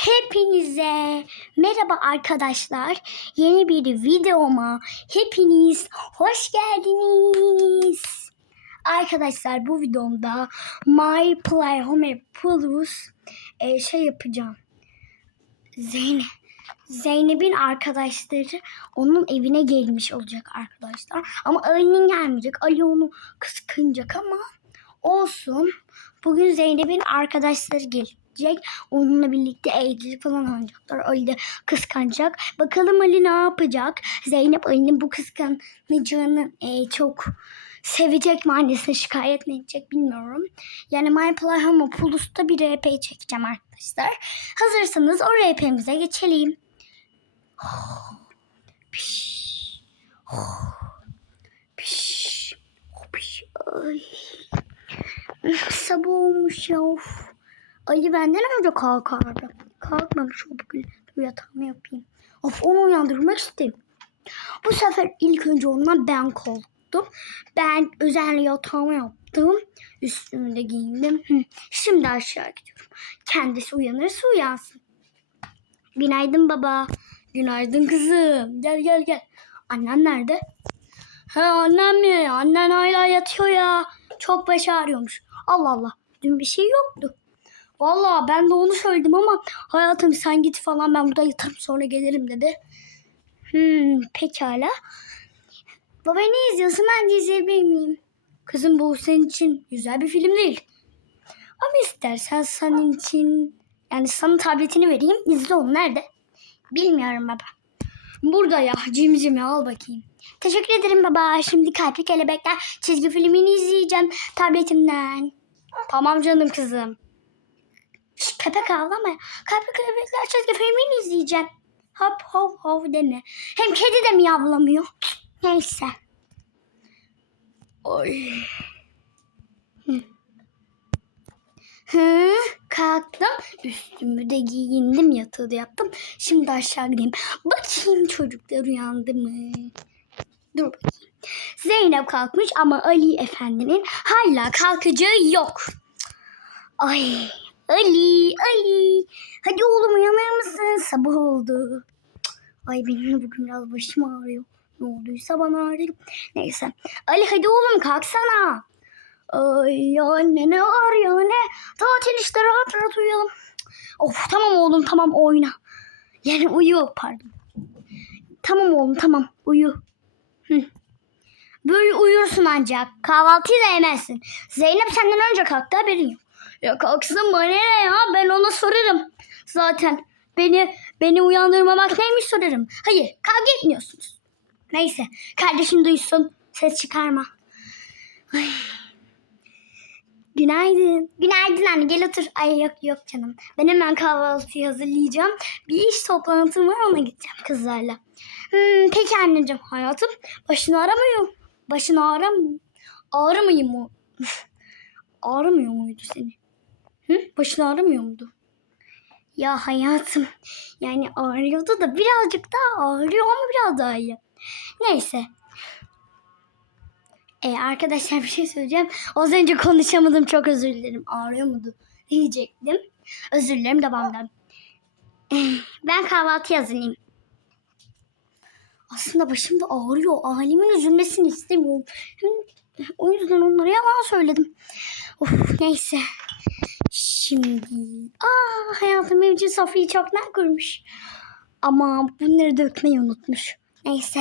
Hepinize merhaba arkadaşlar. Yeni bir videoma hepiniz hoş geldiniz. Arkadaşlar bu videomda My Play Home Plus e, şey yapacağım. Zeynep Zeynep'in arkadaşları onun evine gelmiş olacak arkadaşlar. Ama Ali'nin gelmeyecek. Ali onu kıskanacak ama olsun. Bugün Zeynep'in arkadaşları gelecek. Onunla birlikte eğlence falan oynayacaklar. Ali de kıskanacak. Bakalım Ali ne yapacak? Zeynep Ali'nin bu kıskanacağını e, çok sevecek mi annesine şikayet mi edecek bilmiyorum. Yani My Play Home Plus'ta bir RP çekeceğim arkadaşlar. Hazırsanız o RP'mize geçelim. Piş. Piş. Sabah olmuş ya. Of. Ali benden önce kalkardı. Kalkmamış o bugün. Dur yatağımı yapayım. Of onu uyandırmak istedim. Bu sefer ilk önce ondan ben kalktım. Ben özenle yatağımı yaptım. Üstümü de giyindim. Şimdi aşağı gidiyorum. Kendisi uyanırsa uyansın. Günaydın baba. Günaydın kızım. Gel gel gel. Annen nerede? He annem mi? Annen hala yatıyor ya. Çok başı ağrıyormuş. Allah Allah. Dün bir şey yoktu. Vallahi ben de onu söyledim ama hayatım sen git falan ben burada yatarım sonra gelirim dedi. Hmm, pekala. Baba ne izliyorsun ben de izleyebilir miyim? Kızım bu senin için güzel bir film değil. Ama istersen senin için yani sana tabletini vereyim izle onu nerede? Bilmiyorum baba. Burada ya cimcimi al bakayım. Teşekkür ederim baba. Şimdi kalpli kelebekler çizgi filmini izleyeceğim tabletimden. Tamam canım kızım. Şş, köpek ağlama. Kalpli kelebekler çizgi filmini izleyeceğim. Hop hop hop deme. Hem kedi de miyavlamıyor. Neyse. Oy. Hı. Kalktım. Üstümü de giyindim. Yatağı yaptım. Şimdi aşağı gideyim. Bakayım çocuklar uyandı mı? Dur bakayım. Zeynep kalkmış ama Ali Efendi'nin hala kalkacağı yok. Ay Ali, Ali. Hadi oğlum uyanır mısın? Sabah oldu. Ay benim de bugün biraz başım ağrıyor. Ne olduysa bana ağrıyor. Neyse. Ali hadi oğlum kalksana. Ay anne ne ya ne? Tatil işte rahat rahat uyuyalım. Of tamam oğlum tamam oyna. Yani uyu pardon. Tamam oğlum tamam uyu. Hı. Böyle uyursun ancak. Kahvaltıyı da yemezsin. Zeynep senden önce kalktı haberin yok. Ya kalksın bana ne ya ben ona sorarım. Zaten beni beni uyandırmamak neymiş sorarım. Hayır kavga etmiyorsunuz. Neyse kardeşin duysun ses çıkarma. Ay. Günaydın. Günaydın anne gel otur. Ay yok yok canım. Ben hemen kahvaltıyı hazırlayacağım. Bir iş toplantım var ona gideceğim kızlarla. Hmm, peki anneciğim hayatım. Başını ağrımıyor. Başını ağrım ağrımıyor mu? ağrımıyor muydu seni? Hı? Başın ağrımıyor muydu? Ya hayatım yani ağrıyordu da birazcık daha ağrıyor ama biraz daha iyi. Neyse. E, arkadaşlar bir şey söyleyeceğim. Az önce konuşamadım çok özür dilerim. Ağrıyor muydu diyecektim. Özür dilerim devamdan. Eh, Ben kahvaltı hazırlayayım. Aslında başım da ağrıyor. Ailemin üzülmesini istemiyorum. O yüzden onlara yalan söyledim. Of neyse. Şimdi. Aa hayatım için sofrayı çoktan kurmuş. Ama bunları dökmeyi unutmuş. Neyse.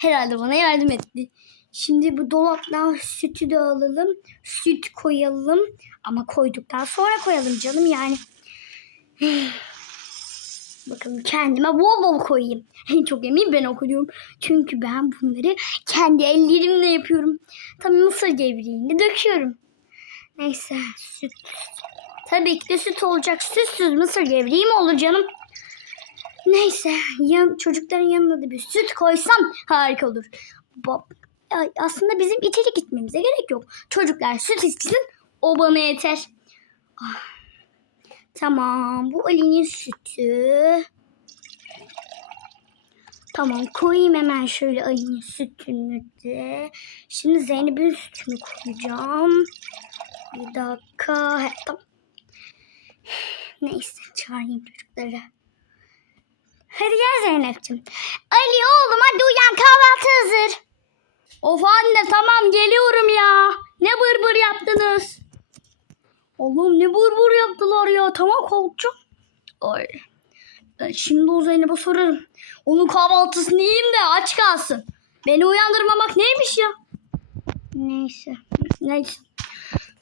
Herhalde bana yardım etti. Şimdi bu dolaptan sütü de alalım. Süt koyalım. Ama koyduktan sonra koyalım canım yani. Bakalım kendime bol bol koyayım. En çok emin ben okuyorum. Çünkü ben bunları kendi ellerimle yapıyorum. Tabii mısır gevreğini döküyorum. Neyse süt. Tabii ki de süt olacak. Sütsüz mısır gevreği mi olur canım? Neyse yan, çocukların yanına da bir süt koysam harika olur. Ba- Ay, aslında bizim içeri gitmemize gerek yok. Çocuklar süt içsin o bana yeter. Ah. Tamam bu Ali'nin sütü. Tamam koyayım hemen şöyle Ali'nin sütünü de. Şimdi Zeynep'in sütünü koyacağım. Bir dakika. He, tamam. Neyse çağırayım çocukları. Hadi gel Zeynep'ciğim. Ali oğlum hadi uyan kahvaltı hazır. Of anne tamam geliyorum ya. Ne bır yaptınız? Oğlum ne bır yaptılar ya. Tamam kalkacağım. Ay. Ben şimdi o Zeynep'e sorarım. Onun kahvaltısını yiyeyim de aç kalsın. Beni uyandırmamak neymiş ya? Neyse. Neyse.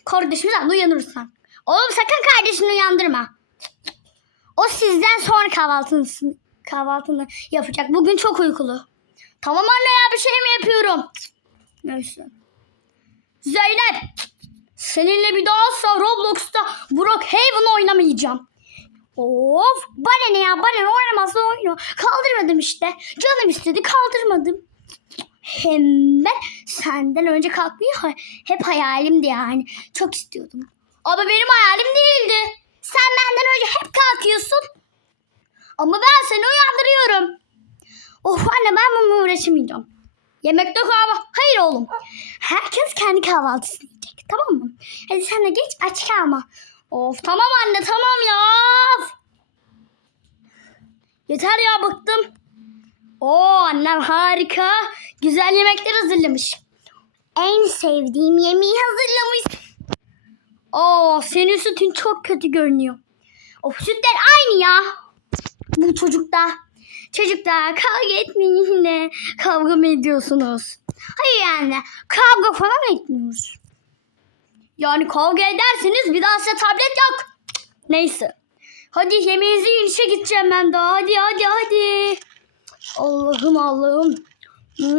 Kardeşim sen de uyanırsın. Oğlum sakın kardeşini uyandırma. O sizden sonra kahvaltını, kahvaltını yapacak. Bugün çok uykulu. Tamam anne ya bir şey mi yapıyorum? Neyse. Zeynep. Seninle bir daha asla Roblox'ta Brookhaven oynamayacağım. Of bana ne ya bana ne oynamazsa oynuyor. Kaldırmadım işte. Canım istedi kaldırmadım. Hem ben senden önce kalkmayı hep hayalimdi yani. Çok istiyordum. Ama benim hayalim değildi. Sen benden önce hep kalkıyorsun. Ama ben seni uyandırıyorum. Of anne ben bununla uğraşamayacağım. Yemekte kahvaltı. Hayır oğlum. Herkes kendi kahvaltısını yiyecek. Tamam mı? Hadi sen de geç aç kalma. Of tamam anne tamam ya. Yeter ya bıktım. Oo annem harika. Güzel yemekler hazırlamış. En sevdiğim yemeği hazırlamış. Oo senin sütün çok kötü görünüyor. Of sütler aynı ya. Bu çocukta. Çocuklar kavga etmeyin yine. Kavga mı ediyorsunuz? Hayır yani kavga falan etmiyoruz. Yani kavga ederseniz bir daha size tablet yok. Neyse. Hadi yemeğinizi yiyin işe gideceğim ben daha. Hadi hadi hadi. Allah'ım Allah'ım.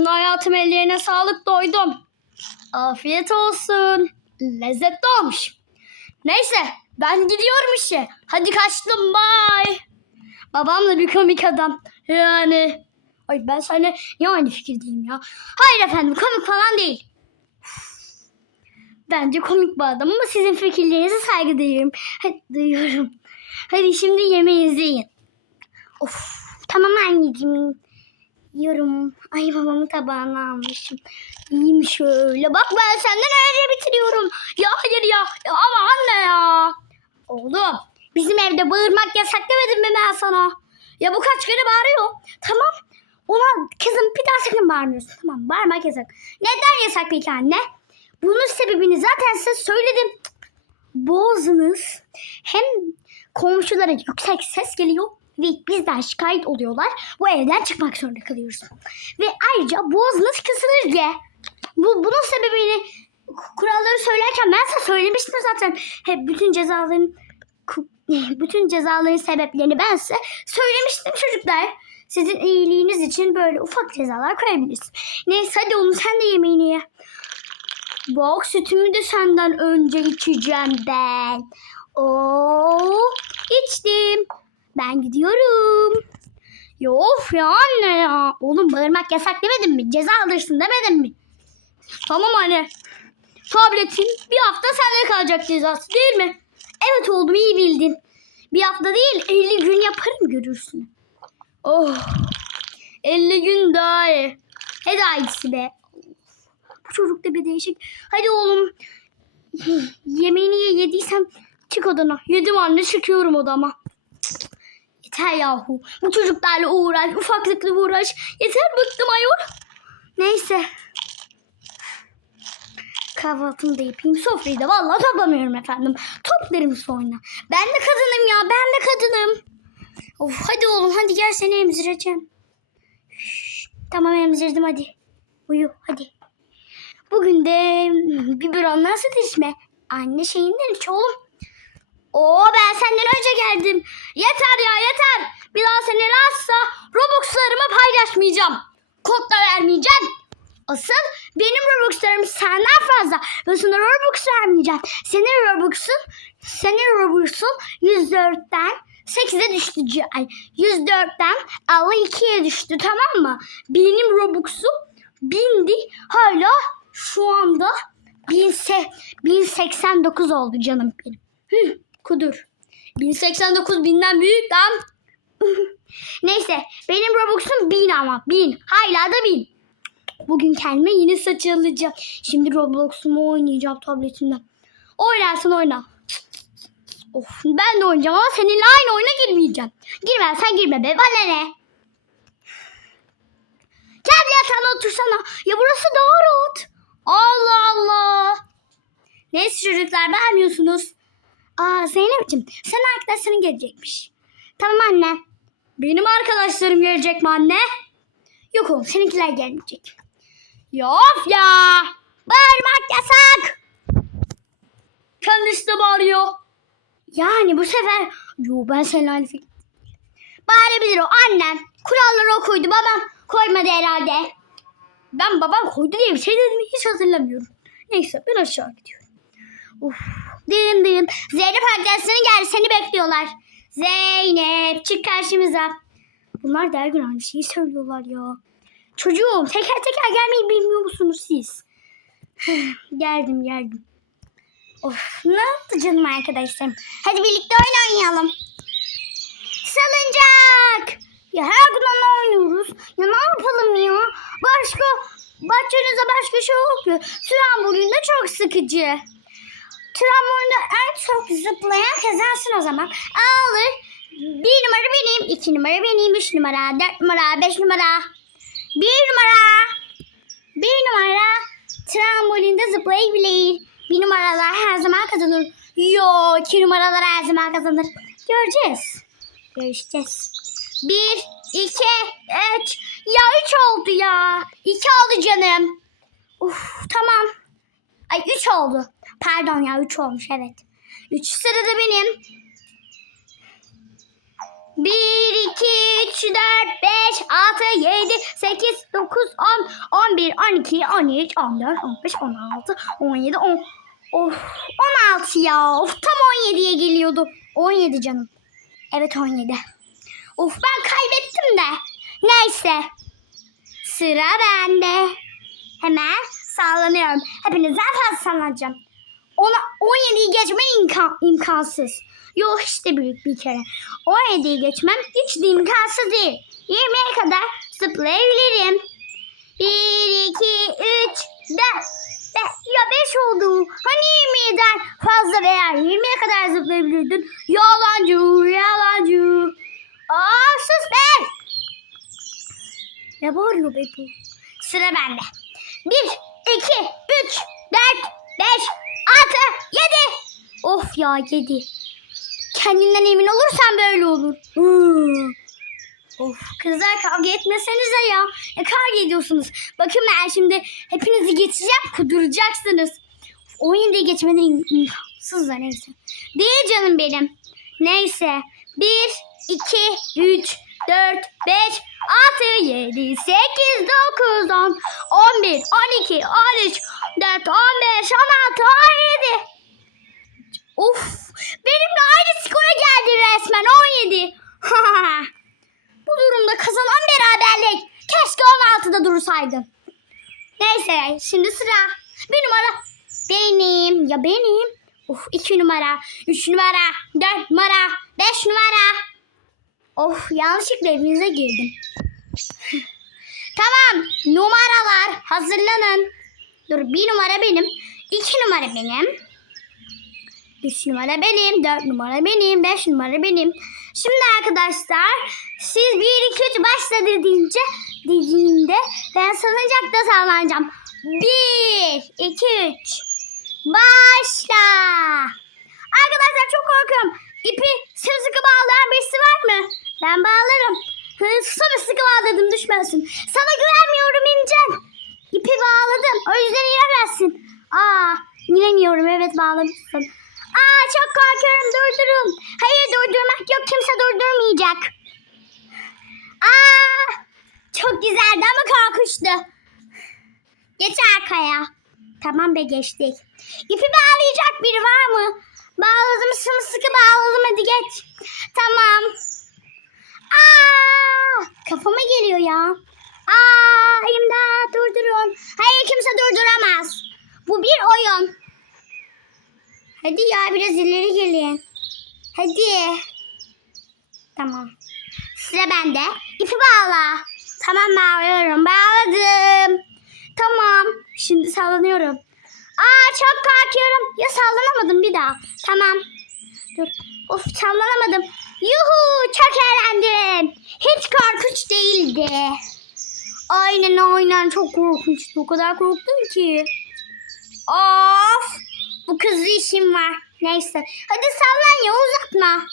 Hayatım ellerine sağlık doydum. Afiyet olsun. Lezzetli olmuş. Neyse ben gidiyorum işe. Hadi kaçtım bye. Babam da bir komik adam. Yani. Ay ben sana niye aynı fikirdeyim ya. Hayır efendim komik falan değil. Bence komik bir adam ama sizin fikirlerinize saygı duyuyorum. Hadi duyuyorum. Hadi şimdi yemeğinizi yiyin. Of tamam anneciğim. Yiyorum. Ay babamın tabağını almışım. Yiyeyim şöyle. Bak ben senden önce bitiriyorum. Ya hayır ya. ya ama anne ya. Oğlum bizim evde bağırmak yasak demedim mi ben sana? Ya bu kaç kere bağırıyor. Tamam. Ona kızım bir daha sakın bağırmıyorsun. Tamam bağırmak yasak. Neden yasak peki anne? Bunun sebebini zaten size söyledim. Boğazınız hem komşulara yüksek ses geliyor ve bizden şikayet oluyorlar. Bu evden çıkmak zorunda kalıyoruz. Ve ayrıca boğazınız kısılır diye. Bu, bunun sebebini kuralları söylerken ben size söylemiştim zaten. Hep bütün cezaların bütün cezaların sebeplerini ben size söylemiştim çocuklar. Sizin iyiliğiniz için böyle ufak cezalar koyabiliriz. Neyse hadi oğlum sen de yemeğini ye. Bak sütümü de senden önce içeceğim ben. Oo, içtim. Ben gidiyorum. Ya of ya anne ya. Oğlum bağırmak yasak demedim mi? Ceza alırsın demedim mi? Tamam anne. Tabletin bir hafta sende kalacak cezası değil mi? Evet oğlum iyi bildin. Bir hafta değil 50 gün yaparım görürsün. Oh. 50 gün daha iyi. Haydi be. Bu çocuk da bir değişik. Hadi oğlum. Yemeğini ye yediysen çık odana. Yedim anne çıkıyorum odama. Yeter yahu. Bu çocuklarla uğraş. Ufaklıkla uğraş. Yeter bıktım ayol. Neyse. Kahvaltımı da yapayım. Sofrayı da vallahi toplamıyorum efendim. Toplarım sonra. Ben de kadınım ya. Ben de kadınım. Of hadi oğlum hadi gel seni emzireceğim. Şşş, tamam emzirdim hadi. Uyu hadi. Bugün de biberondan süt. Anne şeyinden iç oğlum. Oo ben senden önce geldim. Yeter ya yeter. Bir daha seninle asla Robux'larımı paylaşmayacağım. Kod da vermeyeceğim. Asıl benim Robux'larım senden fazla. Ve sana Robux vermeyeceğim. Senin Robux'un senin Robux'un 104'ten 8'e düştü. Ay, 104'ten 52'ye düştü tamam mı? Benim Robux'um bindi. Hala şu anda 1000 1089 oldu canım benim. Hı, kudur. 1089 binden büyük lan. Neyse benim Robux'um 1000 ama 1000. Hala da 1000. Bugün kendime yeni saç alacağım. Şimdi Roblox'umu oynayacağım tabletimden. Oynarsın oyna. Of ben de oynayacağım ama seninle aynı oyuna girmeyeceğim. Girme sen girme be bana ne? Gel yatağına otursana. Ya burası daha rahat. Allah Allah. Neyse çocuklar beğenmiyorsunuz. Aa Zeynep'ciğim sen arkadaşların gelecekmiş. Tamam anne. Benim arkadaşlarım gelecek mi anne? Yok oğlum seninkiler gelmeyecek. Ya of ya. Bağırmak yasak. Kendisi de bağırıyor. Yani bu sefer... Yo ben seninle aynı. Bağırabilir o annem. Kuralları o koydu babam koymadı herhalde. Ben babam koydu diye bir şey dedim hiç hatırlamıyorum. Neyse ben aşağı gidiyorum. Uf. Dın dın. Zeynep arkadaşların geldi seni bekliyorlar. Zeynep çık karşımıza. Bunlar da her gün aynı şeyi söylüyorlar ya. Çocuğum teker teker gelmeyi bilmiyor musunuz siz? geldim geldim. Of ne yaptı canım arkadaşlarım. Hadi birlikte oyun oynayalım. Salıncak. Ya her gün onu oynuyoruz. Ya ne yapalım ya? Başka bahçenizde başka şey yok ki. Trambolin de çok sıkıcı. Trambolinde en çok zıplayan kazansın o zaman. Alır. Bir numara benim, iki numara benim, üç numara, dört numara, beş numara. Bir numara. Bir numara trambolinde zıplayabilir. Bir numaralar her zaman kazanır. Yo iki numaralar her zaman kazanır. Göreceğiz. Görüşeceğiz. Bir, iki, üç. Ya üç oldu ya. İki oldu canım. Uf tamam. Ay üç oldu. Pardon ya üç olmuş evet. Üç sırada benim. Bir, iki, üç, dört, beş, altı, yedi, sekiz, dokuz, on, on bir, on iki, on üç, on dört, on beş, on altı, on yedi, on... Of, on altı ya. Of, tam on yediye geliyordu. On yedi canım. Evet on yedi. Of ben kaybettim de. Neyse. Sıra bende. Hemen sallanıyorum. Hepinizden fazla sallanacağım. Ona 17'yi geçmen imkan, imkansız. Yok işte büyük bir kere. 17'yi geçmem hiç de imkansız değil. 20'ye kadar zıplayabilirim. 1, 2, 3, 4, ya 5 oldu. Hani 20'den fazla veya 20'ye kadar zıplayabilirdin. Yalancı, yalancı. Aa sus be. Ne bağırıyor be bu? Sıra bende. 1, 2, 3, 4, 5, 6, 7. Of ya 7. Kendinden emin olursan böyle olur. Of kızlar kavga etmesenize ya. E kavga ediyorsunuz. Bakın ben şimdi hepinizi geçeceğim kuduracaksınız. Of, 17'yi geçmeden im- imkansız da neyse. Değil canım benim. Neyse. 1, 2, 3, 4, 5, 6, 7, 8, 9, 10, 11, 12, 13, 14, 15, 16, 17. Of benimle aynı skora geldi resmen 17. Bu durumda kazanan beraberlik. Keşke 16'da dursaydım. Neyse şimdi sıra. Bir numara benim. Ya benim. Of iki numara. Üç numara. Dört numara. Beş numara. Of yanlışlıkla evinize girdim. tamam numaralar hazırlanın. Dur bir numara benim. iki numara benim. 3 numara benim, 4 numara benim, 5 numara benim. Şimdi arkadaşlar siz 1 2 3 başla dediğince dediğinde ben salıncakta sallanacağım. 1 2 3 Başla. Arkadaşlar çok korkuyorum. İpi sımsıkı bağlayan birisi var mı? Ben bağlarım. Hı, Sımsıkı bağladım düşmesin. Sana güvenmiyorum İmcan. İpi bağladım. O yüzden inemezsin. Aa, inemiyorum. Evet bağlamışsın. Aa çok korkuyorum durdurun. Hayır durdurmak yok kimse durdurmayacak. Aa çok güzeldi ama korkunçtu. Geç arkaya. Tamam be geçtik. İpi bağlayacak biri var mı? Bağladım sımsıkı bağladım hadi geç. Tamam. Aa kafama geliyor ya. Aa imdat durdurun. Hayır kimse durduramaz. Bu bir oyun. Hadi ya biraz ileri gelin. Hadi. Tamam. Sıra bende. İpi bağla. Tamam bağlıyorum. Bağladım. Tamam. Şimdi sallanıyorum. Aa çok korkuyorum. Ya sallanamadım bir daha. Tamam. Dur. Of sallanamadım. Yuhu çok eğlendim. Hiç korkunç değildi. Aynen aynen çok korkunçtu. O kadar korktum ki. Of. Bu kızlı işim var. Neyse. Hadi sallan ya uzatma.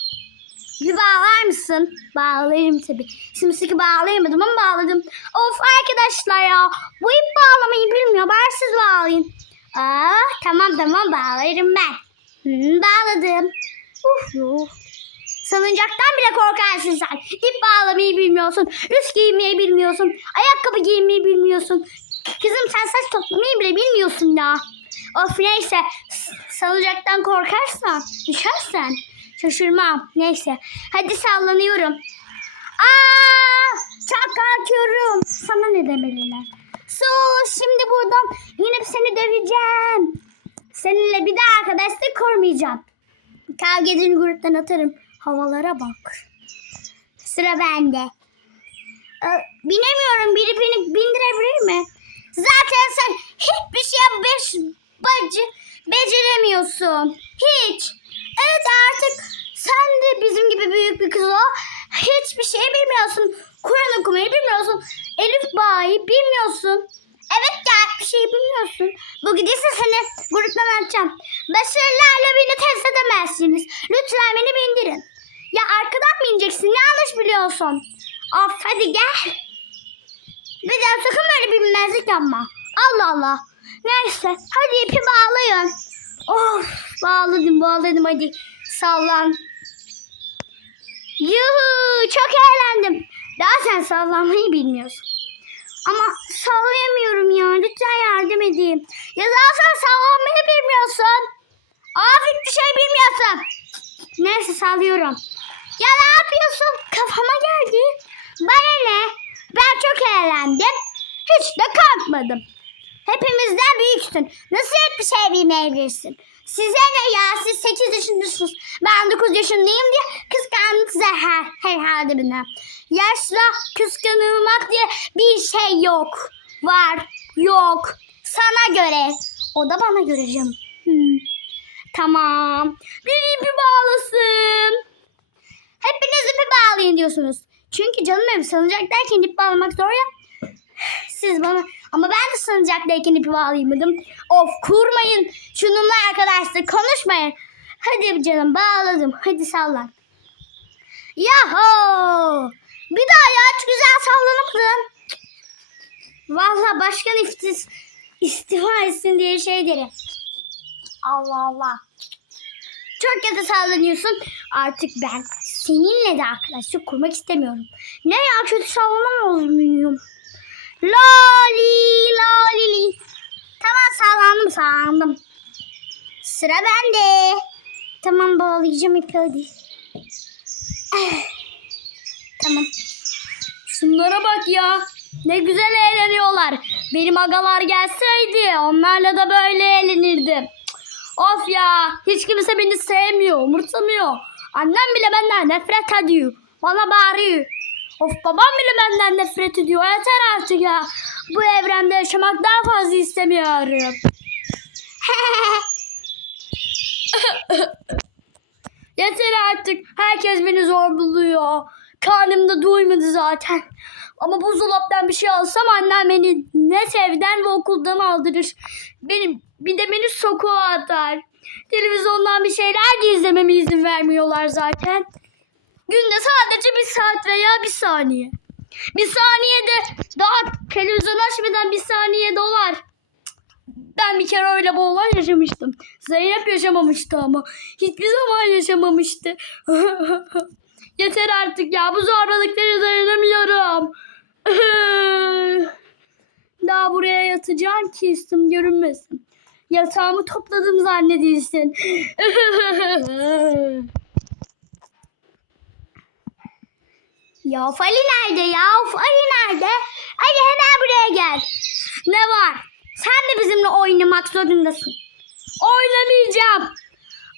Bir bağlar mısın? Bağlarım tabii. Sımsıkı bağlayamadım ama bağladım. Of arkadaşlar ya. Bu ip bağlamayı bilmiyor. Bari siz bağlayın. Aa, tamam tamam bağlarım ben. Hı, bağladım. Uf uf. Salıncaktan bile korkarsın sen. İp bağlamayı bilmiyorsun. Üst giymeyi bilmiyorsun. Ayakkabı giymeyi bilmiyorsun. Kızım sen saç toplamayı bile bilmiyorsun ya. Of neyse. Salıncaktan korkarsan düşersen şaşırmam. Neyse. Hadi sallanıyorum. Aa! Çok korkuyorum. Sana ne demeliler? Sus şimdi buradan yine seni döveceğim. Seninle bir daha arkadaşlık kurmayacağım. Kavga edin gruptan atarım. Havalara bak. Sıra bende. Ee, binemiyorum. Biri beni bindirebilir mi? Zaten sen hiçbir şey beş bacı beceremiyorsun. Hiç. Evet artık sen de bizim gibi büyük bir kız ol. Hiçbir şey bilmiyorsun. Kur'an okumayı bilmiyorsun. Elif bağıyı bilmiyorsun. Evet ya bir şey bilmiyorsun. Bu gidişle seni gruptan atacağım. Başarılarla beni test edemezsiniz. Lütfen beni bindirin. Ya arkadan mı ineceksin? Yanlış biliyorsun. Of hadi gel. Bir daha sakın böyle bilmezlik yapma. Allah Allah. Neyse hadi ipi bağlayın. Of bağladım bağladım hadi sallan. Yuhu çok eğlendim. Daha sen sallanmayı bilmiyorsun. Ama sallayamıyorum ya. Lütfen yardım edeyim. Ya sen sallanmayı bilmiyorsun. Aa bir şey bilmiyorsun. Neyse sallıyorum. Ya ne yapıyorsun? Kafama geldi. Bana ne? Ben çok eğlendim. Hiç de korkmadım. Hepimizden büyüksün. Nasıl hiçbir şey bilmeyebilirsin? Size ne ya? Siz 8 yaşındasınız. Ben 9 yaşındayım diye kıskandık size her, herhalde bana. Yaşla kıskanılmak diye bir şey yok. Var. Yok. Sana göre. O da bana göre canım. Hmm. Tamam. Bir ipi bağlasın. İpi bağlayın diyorsunuz. Çünkü canım benim salıncaklarken ip bağlamak zor ya. Siz bana ama ben de salıncaklarken ipi bağlayamadım. Of kurmayın. Şununla arkadaşlar konuşmayın. Hadi canım bağladım. Hadi sallan. Yaho! Bir daha ya hiç güzel sallamadın. Valla başkan iftis, istifa etsin diye şey derim. Allah Allah. Çok kötü sallanıyorsun. Artık ben seninle de arkadaşlık kurmak istemiyorum. Ne ya kötü sallanamaz mıyım? Lali lali li. Tamam sallandım sallandım. Sıra bende. Tamam bağlayacağım ipi hadi. Tamam. Şunlara bak ya. Ne güzel eğleniyorlar. Benim agalar gelseydi onlarla da böyle eğlenirdim. Of ya hiç kimse beni sevmiyor, umursamıyor. Annem bile benden nefret ediyor. Bana bağırıyor. Of babam bile benden nefret ediyor. Yeter artık ya. Bu evrende yaşamak daha fazla istemiyorum. Yeter artık. Herkes beni zor buluyor. Karnım da doymadı zaten. Ama buzdolaptan bir şey alsam annem beni ne evden ve okuldan aldırır. Benim bir de beni sokağa atar. Televizyondan bir şeyler de izlememe izin vermiyorlar zaten. Günde sadece bir saat veya bir saniye. Bir saniyede daha televizyon açmadan bir saniye dolar. Ben bir kere öyle bir olay yaşamıştım. Zeynep yaşamamıştı ama. Hiçbir zaman yaşamamıştı. Yeter artık ya. Bu zorbalıklara dayanamıyorum. Daha buraya yatacağım ki üstüm görünmesin. Yatağımı topladım zannedilsin. ya of Ali nerede ya? Ali nerede? Ali hemen buraya gel. Ne var? Sen de bizimle oynamak zorundasın. Oynamayacağım.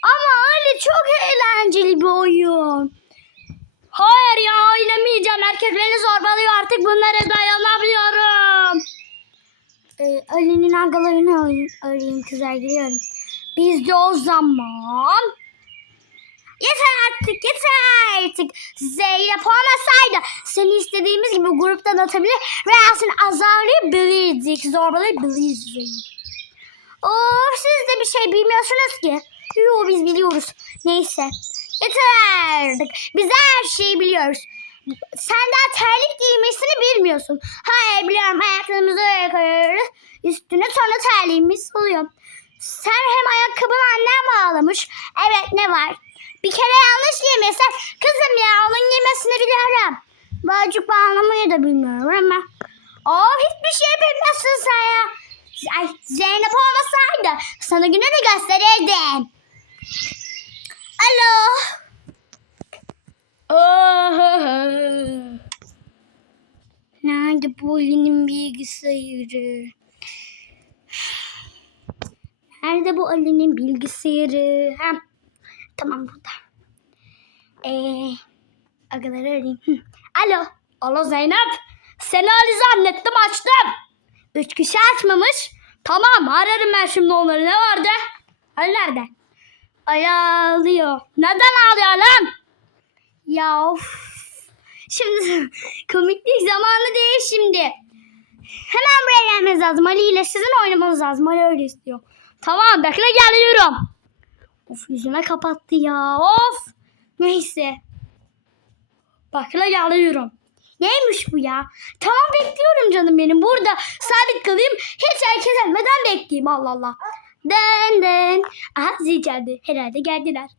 Ama Ali çok eğlenceli bir oyun. Hayır ya oynamayacağım. Herkes beni zorbalıyor artık bunlara dayanamıyorum. Ee, Ali'nin agalarını arayayım, arayayım kızlar geliyorum. Biz de o zaman Yeter artık yeter artık. Zeynep olmasaydı seni istediğimiz gibi gruptan atabilir veya seni azarlayabilirdik. Zorbalayabilirdik. Of siz de bir şey bilmiyorsunuz ki. Yo biz biliyoruz. Neyse. Yeter artık. Biz her şeyi biliyoruz. Sen daha terlik giymesini bilmiyorsun. Hayır biliyorum ayaklarımızı öyle koyuyoruz. Üstüne sonra terliğimiz oluyor. Sen hem ayakkabını annen bağlamış. Evet ne var? Bir kere yanlış giymesen. Kızım ya onun giymesini biliyorum. Bağcık bağlamayı da bilmiyorum ama. Oh hiçbir şey bilmiyorsun sen ya. Ay, Zeynep olmasaydı sana günü de gösterirdim. Alo. Nerede bu Ali'nin bilgisayarı? Nerede bu Ali'nin bilgisayarı? Ha, tamam burada. Ee, agaları arayayım. Alo. Alo Zeynep. Seni Ali zannettim açtım. Üç kişi açmamış. Tamam ararım ben şimdi onları. Ne vardı? Ali nerede? Ali ağlıyor. Neden ağlıyor lan? Ya of. Şimdi komiklik zamanı değil şimdi. Hemen buraya gelmeniz lazım. Ali ile sizin oynamanız lazım. Ali öyle istiyor. Tamam bekle geliyorum. Of yüzüme kapattı ya. Of. Neyse. Bekle geliyorum. Neymiş bu ya? Tamam bekliyorum canım benim. Burada sabit kalayım. Hiç hareket etmeden bekleyeyim. Allah Allah. Den den. Aha zil geldi. Herhalde geldiler.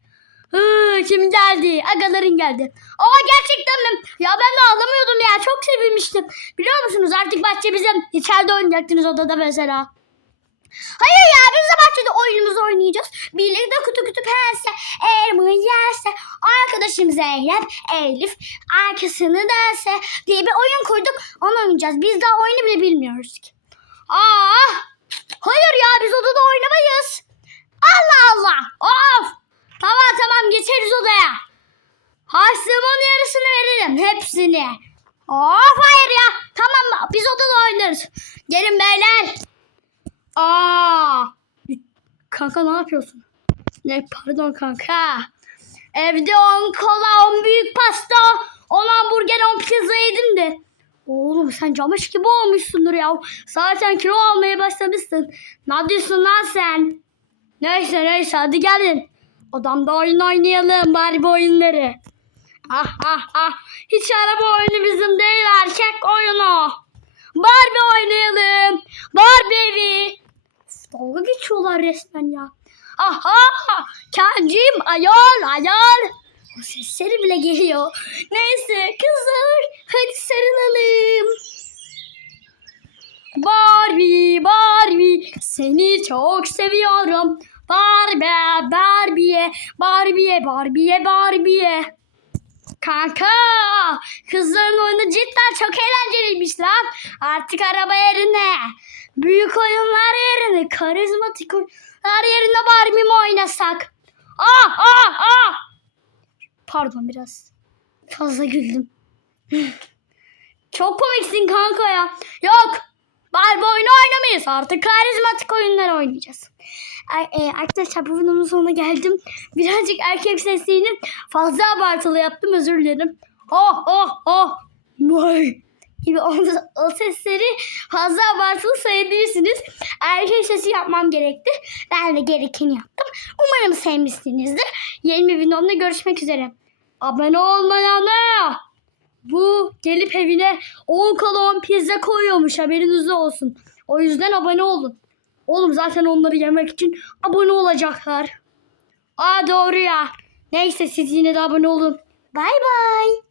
Kim geldi? Agaların geldi. Aa gerçekten mi? Ya ben de ağlamıyordum ya. Çok sevinmiştim. Biliyor musunuz artık bahçe bizim. İçeride oynayacaktınız odada mesela. Hayır ya biz de bahçede oyunumuzu oynayacağız. Birlikte kutu kutu pense, elma yerse, arkadaşım Zeynep, Elif arkasını derse diye bir oyun kurduk. Onu oynayacağız. Biz daha oyunu bile bilmiyoruz ki. Aa, hayır ya biz odada oynamayız. Allah Allah. Of. Tamam tamam geçeriz odaya. Harçlığımın yarısını veririm. Hepsini. Of hayır ya. Tamam biz odada oynarız. Gelin beyler. Aa! Kanka ne yapıyorsun? Ne pardon kanka. Evde 10 kola, 10 büyük pasta, 10 hamburger, 10 pizza yedim de. Oğlum sen camış gibi olmuşsundur ya. Zaten kilo almaya başlamışsın. Ne diyorsun lan sen? Neyse neyse hadi gelin. Odamda oyun oynayalım Barbie oyunları. Ah ah ah. Hiç araba oyunu bizim değil erkek oyunu. Barbie oynayalım. Barbie evi. Dalga geçiyorlar resmen ya. Aha! Kencim ayol ayol. O sesleri bile geliyor. Neyse kızlar hadi sarılalım. Barbie, Barbie seni çok seviyorum. Barbie, Barbie, Barbie, Barbie, Barbie. Kanka kızların oyunu cidden çok eğlenceliymiş lan. Artık araba yerine, büyük oyunlar yerine, karizmatik oyunlar yerine Barbie mi oynasak? Ah ah ah. Pardon biraz fazla güldüm. çok komiksin kanka ya. Yok Barbie oyunu oynamayız. Artık karizmatik oyunlar oynayacağız. Ar- e, arkadaşlar bu videomun sonuna geldim. Birazcık erkek sesliğini fazla abartılı yaptım. Özür dilerim. Oh oh oh. Vay. Gibi o, o sesleri fazla abartılı sayabilirsiniz. Erkek sesi yapmam gerekti. Ben de gerekeni yaptım. Umarım sevmişsinizdir. Yeni bir videomda görüşmek üzere. Abone olmayanlar. Bu gelip evine 10 kalon pizza koyuyormuş haberiniz olsun. O yüzden abone olun. Oğlum zaten onları yemek için abone olacaklar. Aa doğru ya. Neyse siz yine de abone olun. Bay bay.